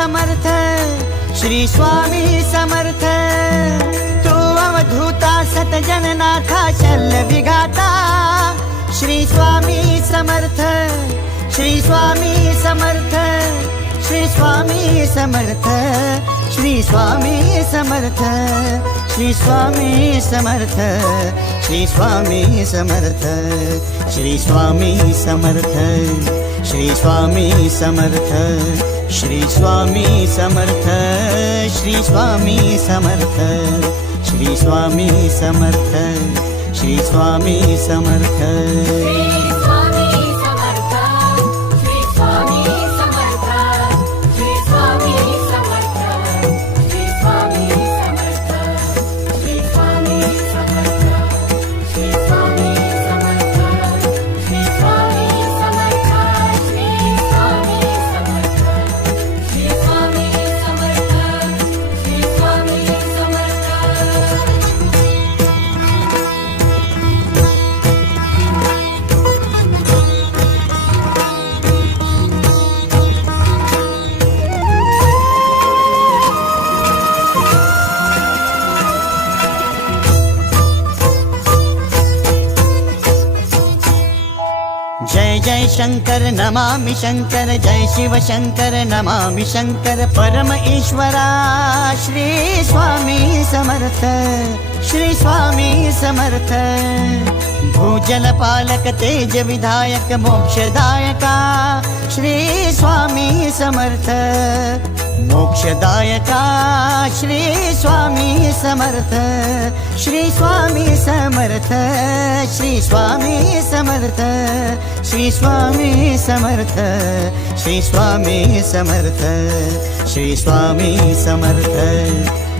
समर्थ श्री स्वामी समर्थ। तू अवधूता सतजननाथा शल्य विघाता श्री स्वामी समर्थ श्री स्वामी समर्थ श्री स्वामी समर्थ श्री स्वामी समर्थ श्री स्वामी समर्थ श्री स्वामी समर्थ श्री स्वामी समर्थ श्री स्वामी समर्थ श्री स्वामी समर्थ श्री स्वामी समर्थ श्री स्वामी समर्थ श्री स्वामी समर्थ। जय जय शंकर नमामि शंकर जय शिव शंकर नमामि शंकर परम ईश्वरा श्री स्वामी समर्थ श्री स्वामी समर्थ। भूजल पालक तेज विधायक मोक्षदायका श्री स्वामी समर्थ मोक्षदायका श्री स्वामी समर्थ श्री स्वामी समर्थ श्री स्वामी समर्थ श्री स्वामी समर्थ श्री स्वामी समर्थ श्री स्वामी समर्थ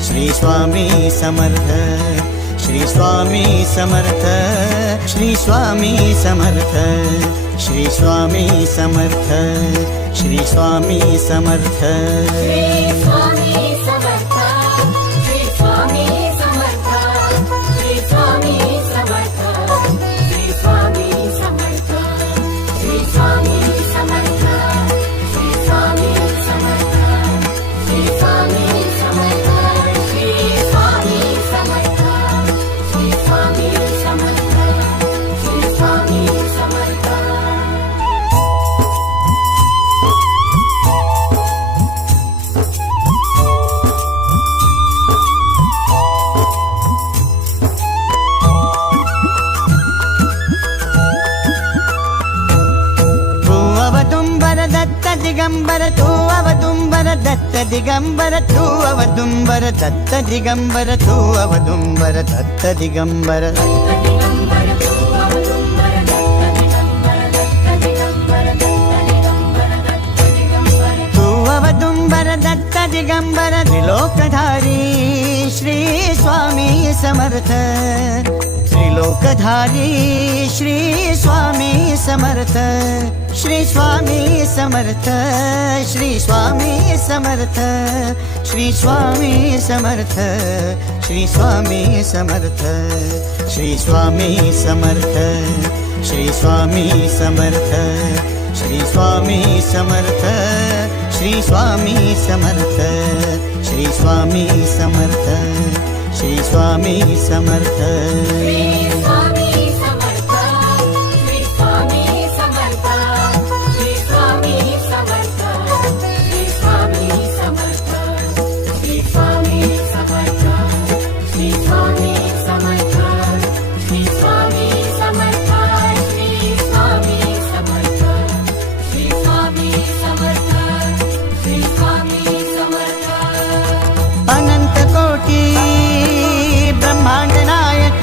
श्री स्वामी समर्थ श्री स्वामी समर्थ श्री स्वामी समर्थ श्री स्वामी समर्थ श्री स्वामी समर्थ। दिगंबर तू अवदुंबर दत्त दिगंबर तू अवदुंबर दत्त दिगंबर तू अवदुंबर दत्त दिगंबर। तू अवदुंबर दत्त दिगंबर त्रिलोकधारी श्री स्वामी समर्थ त्रिलोकधारी श्री स्वामी समर्थ श्री स्वामी समर्थ श्री स्वामी समर्थ श्री स्वामी समर्थ श्री स्वामी समर्थ श्री स्वामी समर्थ श्री स्वामी समर्थ श्री स्वामी समर्थ श्री स्वामी समर्थ श्री स्वामी समर्थ श्री स्वामी समर्थ। अनंत कोटी ब्रह्मांड नायक